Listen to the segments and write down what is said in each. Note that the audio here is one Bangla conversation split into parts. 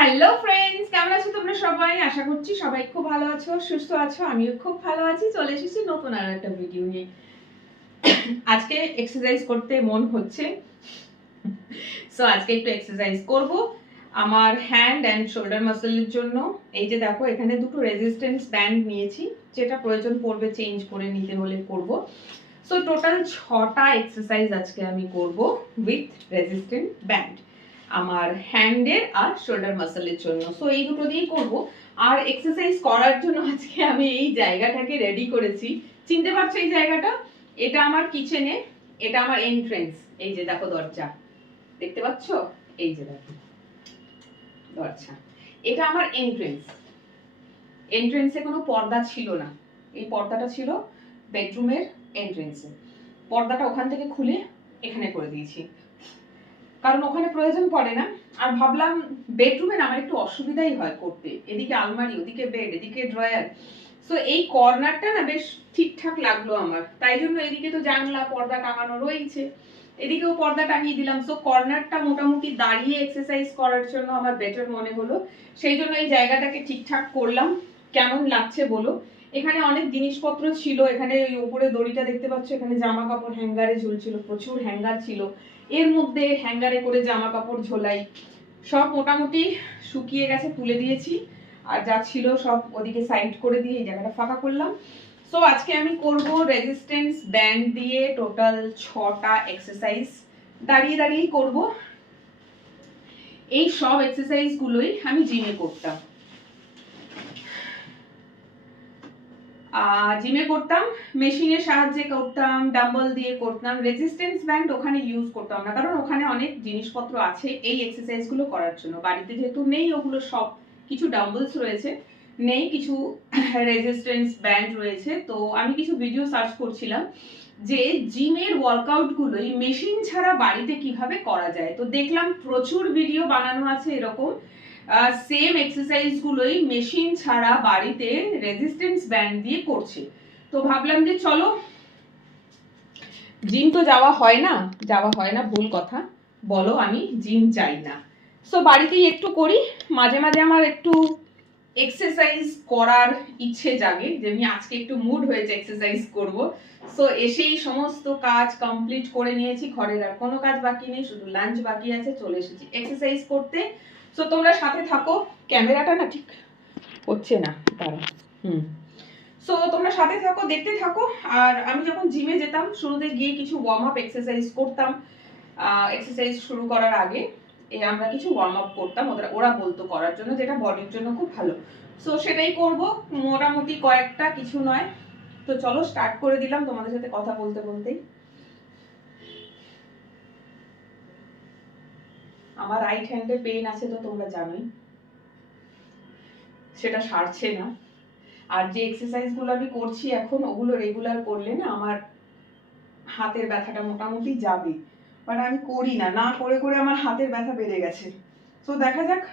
হ্যালো ফ্রেন্ডস, কেমন আছো তোমরা সবাই? আশা করছি সবাই খুব ভালো আছো, সুস্থ আছো। আমিও খুব ভালো আছি। চলে এসেছি নতুন আর একটা ভিডিও নিয়ে। আজকে এক্সারসাইজ করতে মন হচ্ছে, সো আজকে একটু এক্সারসাইজ করব আমার হ্যান্ড অ্যান্ড শোল্ডার মাসলের জন্য। এই যে দেখো, এখানে দুটো রেজিস্ট্যান্স ব্যান্ড নিয়েছি, যেটা প্রয়োজন পড়বে চেঞ্জ করে নিতে হলে করব। সো টোটাল 6টা এক্সারসাইজ আজকে আমি করব উইথ রেজিস্ট্যান্ট ব্যান্ড আমার হ্যান্ডের আর শোল্ডার মাসলের জন্য। সো এই দুটো দিয়েই করব। আর এক্সারসাইজ করার জন্য আজকে আমি এই জায়গাটাকে রেডি করেছি। চিনতে পারছো এই জায়গাটা? এটা আমার কিচেনে, এটা আমার এন্ট্রেন্স। এই যে দেখো দরজা, দেখতে পাচ্ছ? এই যে দেখো দরজা, এটা আমার এন্ট্রেন্স। এন্ট্রেন্সে কোনো পর্দা ছিল না, এই পর্দাটা ছিল বেডরুমের এন্ট্রেন্সে। পর্দাটা ওখান থেকে খুলে এখানে করে দিয়েছি, কারণ ওখানে প্রয়োজন পড়ে না। আর ভাবলাম বেডরুমে না আমার একটু অসুবিধাই হয় করতে, এদিকে আলমারি, ওদিকে বেড, এদিকে ড্রয়ার। সো এই কর্নারটা না বেশ ঠিকঠাক লাগলো আমার, তাই জন্য এদিকে তো জানলা পর্দা টাঙানো রয়েছে, এদিকেও পর্দা টাঙিয়ে দিলাম। সো কর্নারটা মোটামুটি দাঁড়িয়ে এক্সারসাইজ করার জন্য আমার বেটার মনে হলো, সেই জন্য এই জায়গাটাকে ঠিকঠাক করলাম। কেমন লাগছে বলো? এখানে অনেক জিনিসপত্র ছিল, এখানে ওই উপরে দড়িটা দেখতে পাচ্ছ, এখানে জামা কাপড় হ্যাঙ্গারে ঝুলছিল, প্রচুর হ্যাঙ্গার ছিল, এর মধ্যে হ্যাঙ্গারে করে জামা কাপড় ঝোলাই। সব মোটামুটি শুকিয়ে গেছে, তুলে দিয়েছি। আর যা ছিল সব ওদিকে সাইড করে দিয়ে এই জায়গাটা ফাঁকা করলাম। সো আজকে আমি করব রেজিস্ট্যান্স ব্যান্ড দিয়ে টোটাল 6টা এক্সারসাইজ, দাঁড়িয়ে দাঁড়িয়েই করব। এই সব এক্সারসাইজ গুলোই আমি জিমে করতাম। জিমে করতাম, মেশিনের সাহায্যে করতাম, ডাম্বল দিয়ে করতাম। রেজিস্ট্যান্স ব্যান্ড ওখানে ইউজ করতাম না, কারণ ওখানে অনেক জিনিসপত্র আছে এই এক্সারসাইজ গুলো করার জন্য। বাড়িতে যেহেতু নেই ওগুলো সব, কিছু ডাম্বলস রয়েছে, নেই কিছু রেজিস্ট্যান্স ব্যান্ড রয়েছে। তো আমি কিছু ভিডিও সার্চ করছিলাম যে জিমের ওয়ার্কআউট গুলোই মেশিন ছাড়া বাড়িতে কিভাবে করা যায়। তো দেখলাম প্রচুর ভিডিও বানানো আছে এরকম সেম এক্সারসাইজ গুলোই মেশিন ছাড়া বাড়িতে রেজিস্ট্যান্স ব্যান্ড দিয়ে করছে। তো ভাবলাম যে চলো, জিম তো যাওয়া হয় না, ভুল কথা, বলো আমি জিম যাই না। সো বাড়িতেই একটু করি, মাঝে মাঝে আমার একটু এক্সারসাইজ করার ইচ্ছে জাগে, যেমনি আজকে একটু মুড হয়েছে এক্সারসাইজ করব। সো এসেই সমস্ত কাজ কমপ্লিট করে নিয়েছি, ঘরের আর কোনো কাজ বাকি নেই, শুধু লাঞ্চ বাকি আছে, চলে এসেছি এক্সারসাইজ করতে। সো তোমরা সাথে থাকো, ক্যামেরাটা না ঠিক হচ্ছে না, দাঁড়াও। সো তোমরা সাথে থাকো, দেখতে থাকো। আর আমি যখন জিমে যেতাম, শুরুতে গিয়ে কিছু ওয়ার্ম আপ এক্সারসাইজ করতাম। এক্সারসাইজ শুরু করার আগে আমরা কিছু ওয়ার্ম আপ করতাম, ওরা বলতো করার জন্য, যেটা বডির জন্য খুব ভালো। সো সেটাই করব, মোটামুটি কয়েকটা, কিছু নয়। তো চলো স্টার্ট করে দিলাম তোমাদের সাথে কথা বলতে বলতেই। আমার রাইট হ্যান্ডে পেইন আছে তো তোমরা জানোই, সেটা সারছে না। আর যে এক্সারসাইজ গুলো আমি করছি এখন, ওগুলো রেগুলার করলে না আমার হাতের ব্যথাটা মোটামুটি যাবে। বাট আমি করি না, না করে করে আমার হাতের ব্যথা বেড়ে গেছে। তো দেখা যাক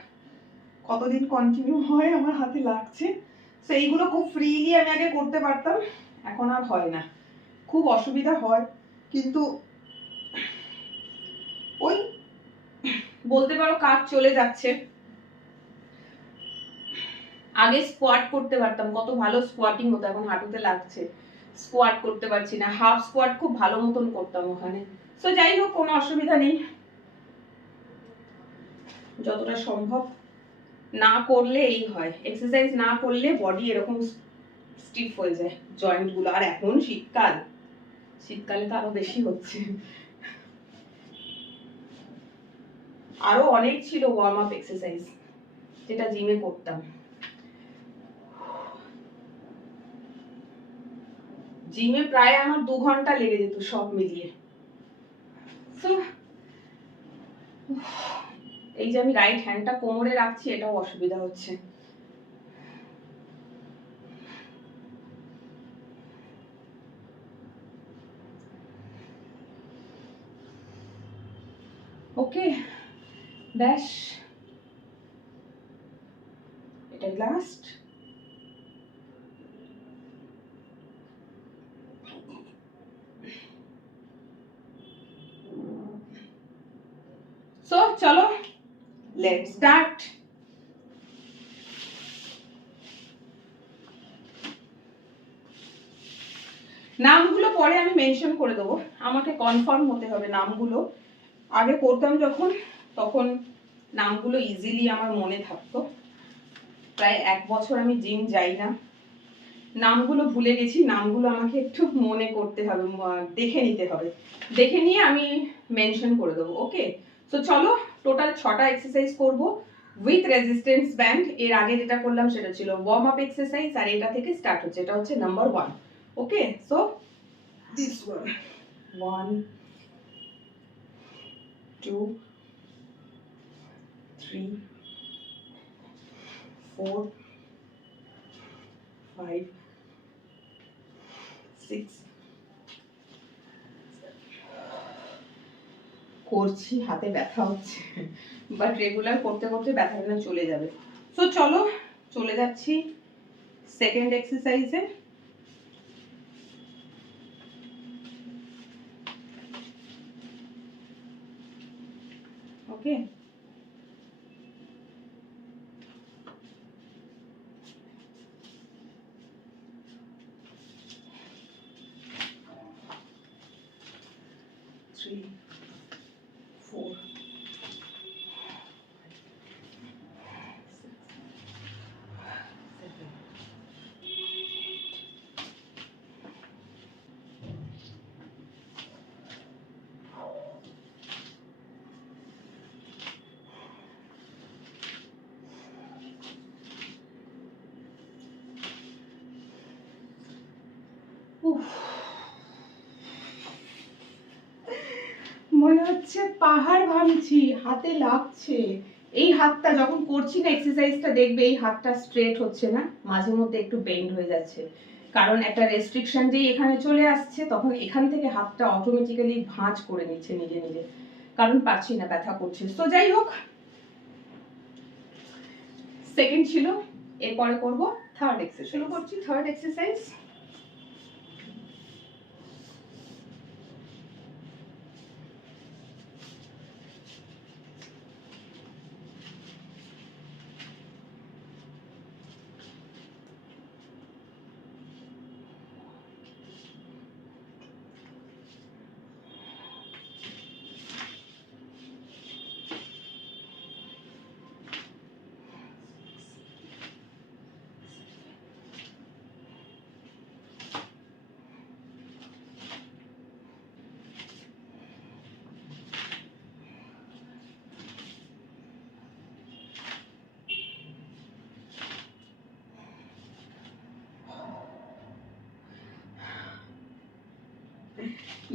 কতদিন কন্টিনিউ হয়, আমার হাতে লাগছে। তো এইগুলো খুব ফ্রিলি আমি আগে করতে পারতাম, এখন আর হয় না, খুব অসুবিধা হয়। কিন্তু ওই বলতে পারো কাজ চলে যাচ্ছে। আগে স্কোয়াট করতে পারতাম, কত ভালো স্কোয়াটিং হতো, এখন হাঁটুতে লাগছে, স্কোয়াট করতে পারছি না। হাফ স্কোয়াট খুব ভালো মতন করতাম ওখানে। সো যাই হোক, কোনো অসুবিধা নেই, যতটা সম্ভব। না করলে এই হয়, এক্সারসাইজ না করলে বডি এরকম স্টিফ হয়ে যায় জয়েন্ট গুলো। আর এখন শীতকাল, শীতকালে তো আরো বেশি হচ্ছে। আরো অনেক ছিল ওয়ার্ম আপ এক্সারসাইজ যেটা জিমে করতাম। জিমে প্রায় আমার 2 ঘন্টা লেগে যেত সব মিলিয়ে। এই যে আমি রাইট হ্যান্ডটা কোমরে রাখছি, এটাও অসুবিধা হচ্ছে। ওকে, ব্যাস, এটা লাস্ট। সো চলো, লেটস স্টার্ট। নামগুলো পরে আমি মেনশন করে দেবো, আমাকে কনফার্ম হতে হবে নামগুলো। আগে করতাম যখন, তখন নামগুলো ইজিলি আমার মনে থাকতো। প্রায় 1 বছর আমি জিম যাই না, নামগুলো ভুলে গেছি, নামগুলো আমাকে একটু মনে করতে হবে, দেখে নিতে হবে, দেখে নিয়ে আমি মেনশন করে দেবো। ওকে, তো চলো টোটাল 6টা এক্সারসাইজ করব উইথ রেজিস্ট্যান্স ব্যান্ড। এর আগে যেটা করলাম সেটা ছিল ওয়ার্ম আপ এক্সারসাইজ, আর এটা থেকে স্টার্ট হচ্ছে, এটা হচ্ছে number 1। Okay, so this one, 1 2 3 4 5 6 করছি, হাতে ব্যথা হচ্ছে, বাট রেগুলার করতে করতে ব্যথাটা চলে যাবে। সো চলো চলে যাচ্ছি সেকেন্ড এক্সারসাইজে। ওকে, থ্রি 4 মনে হচ্ছে পাহাড় ভাঙছি, হাতে লাগছে। এই হাতটা যখন করছি না এক্সারসাইজটা, দেখবে এই হাতটা স্ট্রেট হচ্ছে না, মাঝে মধ্যে একটু বেন্ড হয়ে যাচ্ছে, কারণ একটা রেস্ট্রিকশন যেই এখানে চলে আসছে, তখন এখান থেকে হাতটা অটোমেটিক্যালি ভাঁজ করে নিচ্ছে নিজে নিজে, কারণ পারছি না, ব্যথা করছে। তো যাই হোক, সেকেন্ড ছিল, এরপরে করব থার্ড এক্সারসাইজ। শুরু করছি থার্ড এক্সারসাইজ।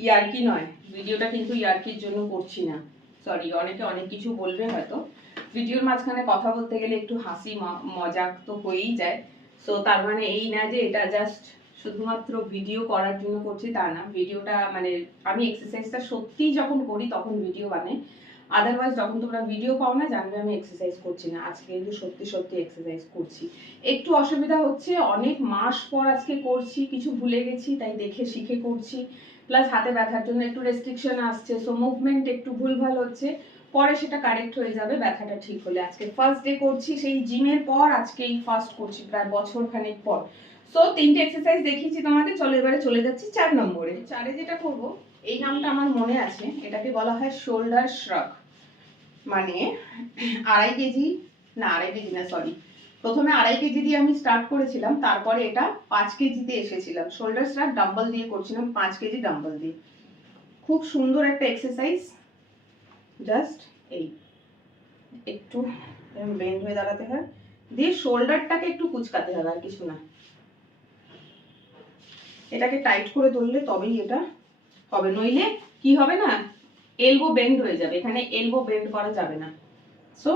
ইয়ার্কি নয়, ভিডিওটা কিন্তু ইয়ার্কির জন্য করছি না, সরি, অনেকে অনেক কিছু বলবে হয়তো। ভিডিওর মাঝখানে কথা বলতে গেলে একটু হাসি মজাক তো হয়েই যায়। সো তার মানে এই না যে এটা জাস্ট শুধুমাত্র ভিডিও করার জন্য করছি, তা না। ভিডিওটা মানে আমি এক্সারসাইজটা সত্যিই যখন করি তখন ভিডিও বানাই, আদারওয়াইজ যখন তোমরা ভিডিও পাও না জানবে আমি এক্সারসাইজ করছি না। আজকে কিন্তু সত্যি সত্যি এক্সারসাইজ করছি। একটু অসুবিধা হচ্ছে, অনেক মাস পর আজকে করছি, কিছু ভুলে গেছি, তাই দেখে শিখে করছি, প্লাস হাতে ব্যথার জন্য একটু রেস্ট্রিকশন আসছে, সো মুভমেন্ট একটু ভুলভাল হচ্ছে, পরে সেটা কারেক্ট হয়ে যাবে ব্যথাটা ঠিক হলে। আজকে ফার্স্ট ডে করছি সেই জিমের পর, আজকে এই ফার্স্ট করছি প্রায় বছর খানেক পর। সো 3টে এক্সারসাইজ দেখিয়েছি তোমাদের, চলো এবারে চলে যাচ্ছি 4 নম্বরে। 4-এ যেটা করব, এই নামটা আমার মনে আছে, এটাকে বলা হয় শোল্ডার শ্রাগ। মানে 2.5 কেজি, না 2.5 কেজি না, সরি, প্রথমে 2.5 কেজি দিয়ে আমি স্টার্ট করেছিলাম, তারপরে এটা 5 কেজিতে এসেছিলাম। শোল্ডার শ্রাগ ডাম্বল দিয়ে করছিলাম, 5 কেজি ডাম্বল দিয়ে। খুব সুন্দর একটা এক্সারসাইজ, জাস্ট এই একটু বেন্ড হয়ে দাঁড়াতে হয়, দিয়ে শোল্ডারটাকে একটু কুচকাতে হবে, আর কিছু না। এটাকে টাইট করে ধরলে তবেই এটা হবে, নইলে কি হবে না, এলবো বেন্ড হয়ে যাবে, এখানে এলবো বেন্ড করা যাবে না। সো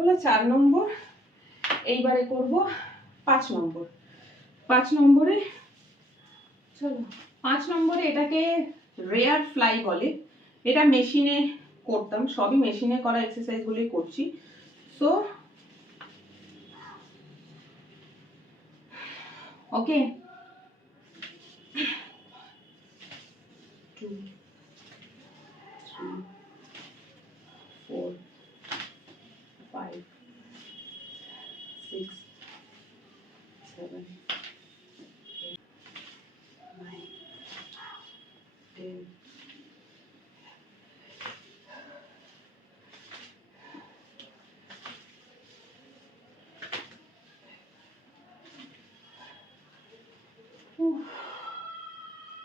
হলো 4 নম্বর। এইবারে করব 5 নম্বর। 5 নম্বরে চলো 5 নম্বরে এটাকে রেয়ার ফ্লাই বলে। এটা মেশিনে করতাম, সবই মেশিনে করা এক্সারসাইজগুলোই করছি। সো ওকে, 2 3 4 5 6 7 8 9 10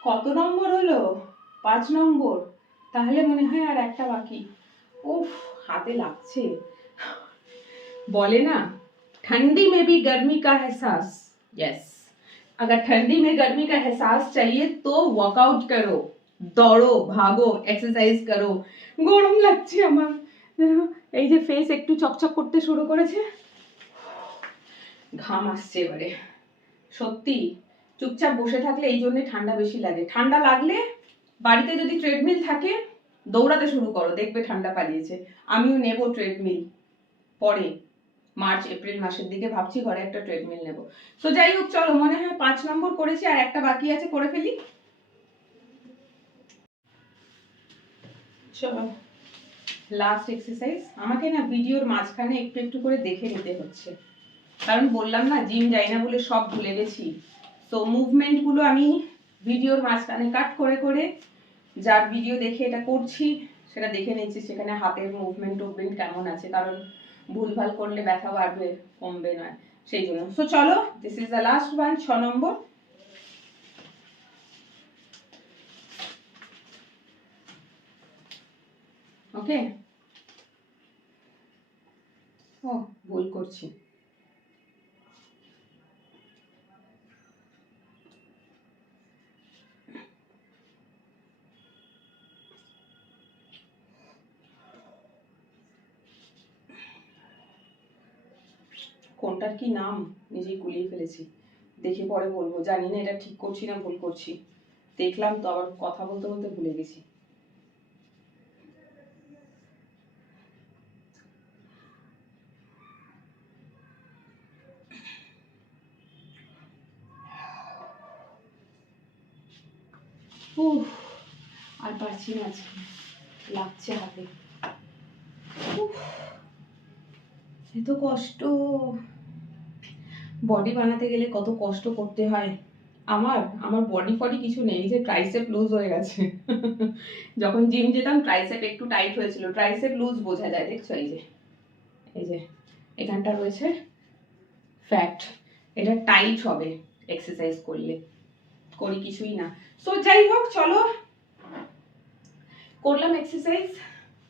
কত নম্বর হলো? 5 নম্বর। তাহলে মনে হয় আর একটা বাকি। উফ, হাতে লাগছে। बोले ना, ठंडी में भी गर्मी का एहसास। यस, अगर ठंडी में गर्मी का एहसास चाहिए तो वर्कआउट करो, दौड़ो, भागो, एक्सरसाइज करो। গরম লাগছে আমার, এই যে ফেস একটু চকচক করতে শুরু করেছে, ঘাম আসছে এবারে। সত্যি চুপচাপ বসে থাকলে এই জন্য ঠান্ডা বেশি লাগে। ঠান্ডা লাগলে বাড়িতে যদি ট্রেডমিল থাকে দৌড়াতে শুরু করো, দেখবে ঠান্ডা পালিয়েছে। আমিও নেব ট্রেডমিল পরে, মার্চ এপ্রিল মাসের দিকে ভাবছি ঘরে একটা ট্রেডমিল নেব। তো যাই হোক, চলো, মনে হয় 5 নম্বর করেছি, আর একটা বাকি আছে, করে ফেলি। চলো, লাস্ট এক্সারসাইজ। আমাকে না ভিডিওর মাঝখানে একটু একটু করে দেখে নিতে হচ্ছে, কারণ বললাম না জিম যাই না বলে সব ভুলে গেছি। তো মুভমেন্টগুলো আমি ভিডিওর মাঝখানে কাট করে করে, যার ভিডিও দেখে এটা করছি সেটা দেখে নিচ্ছি, সেখানে হাতের মুভমেন্ট টুভমেন্ট কেমন আছে, কারণ ভুলভাল করলে ব্যথা বাড়বে, কমবে নয়, সেই জন্য। সো চলো, this is the last one, 6 নম্বর। ওকে, ও ভুল করছি। কোনটার কি নাম নিজেই গুলিয়ে ফেলেছি, দেখে পরে বলবো। জানি না এটা ঠিক করছি না ভুল করছি, দেখলাম তো আবার কথা বলতে বলতে ভুলে গেছি। আর পারছি না, আজকে লাগছে হাতে। এত কষ্ট, বডি বানাতে গেলে কত কষ্ট করতে হয়। আমার বডি ফডি কিছু নেই, যে ট্রাইসেপ লুজ হয়ে গেছে। যখন জিম যেতাম ট্রাইসেপ একটু টাইট হয়েছিল, ট্রাইসেপ লুজ বোঝা যায়, দেখছো? এই যে এখানটা রয়েছে ফ্যাট, এটা টাইট হবে এক্সারসাইজ করলে। করি কিছুই না। সো যাই হোক, চলো, করলাম এক্সারসাইজ,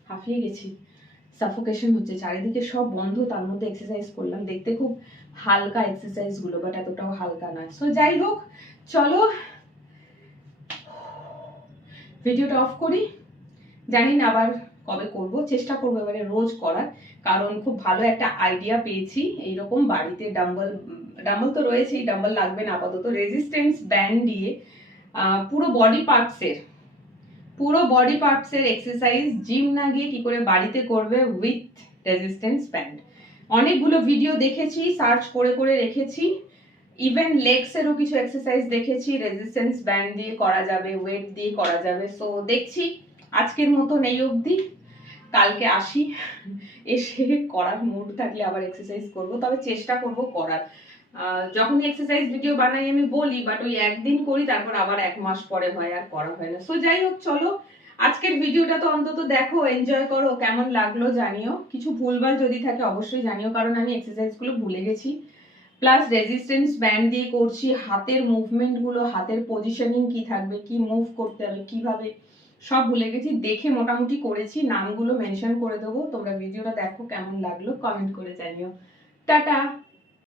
হাঁপিয়ে গেছি, সাফোকেশন হচ্ছে, চারিদিকে সব বন্ধ, তার মধ্যে এক্সারসাইজ করলাম। দেখতে খুব হালকা এক্সারসাইজ গুলো, বাট এতটাও হালকা নয়। সো যাই হোক, চলো ভিডিওটা অফ করি। জানি না আবার কবে করব, চেষ্টা করবো এবারে রোজ করার, কারণ খুব ভালো একটা আইডিয়া পেয়েছি। এইরকম বাড়িতে ডাম্বল তো রয়েছেই, ডাম্বল লাগবে না আপাতত, রেজিস্ট্যান্স ব্যান্ড দিয়ে পুরো বডি পার্টসের এক্সারসাইজ জিম না গিয়ে কি করে বাড়িতে করবে উইথ রেজিস্ট্যান্স ব্যান্ড। অনেকগুলো ভিডিও দেখেছি, সার্চ করে করে রেখেছি, ইভেন লেগসেরও কিছু এক্সারসাইজ দেখেছি রেজিস্ট্যান্স ব্যান্ড দিয়ে করা যাবে, ওয়েট দিয়ে করা যাবে। সো দেখছি, আজকের মতন এই অবধি, কালকে আসি, এসে করার মুড থাকলে আবার এক্সারসাইজ করব, তবে চেষ্টা করব করার। যখন এক্সারসাইজ ভিডিও বানাই আমি বলি, বাট ওই একদিন করি, তারপর আবার 1 মাস পরে হয়, আর করা হয় না। সো যাই হোক, চলো, আজকের ভিডিওটা তো অন্তত দেখো, এনজয় করো, কেমন লাগলো জানিও। কিছু ভুলভাল যদি থাকে অবশ্যই জানিও, কারণ আমি এক্সারসাইজগুলো ভুলে গেছি। প্লাস রেজিস্ট্যান্স ব্যান্ড দিয়ে করছি, হাতের মুভমেন্টগুলো, হাতের পজিশনিং কি থাকবে, কি মুভ করতে হবে, কিভাবে, সব ভুলে গেছি। দেখে মোটামুটি করেছি, নামগুলো মেনশন করে দেবো, তোমরা ভিডিওটা দেখো, কেমন লাগলো কমেন্ট করে জানিও। টাটা।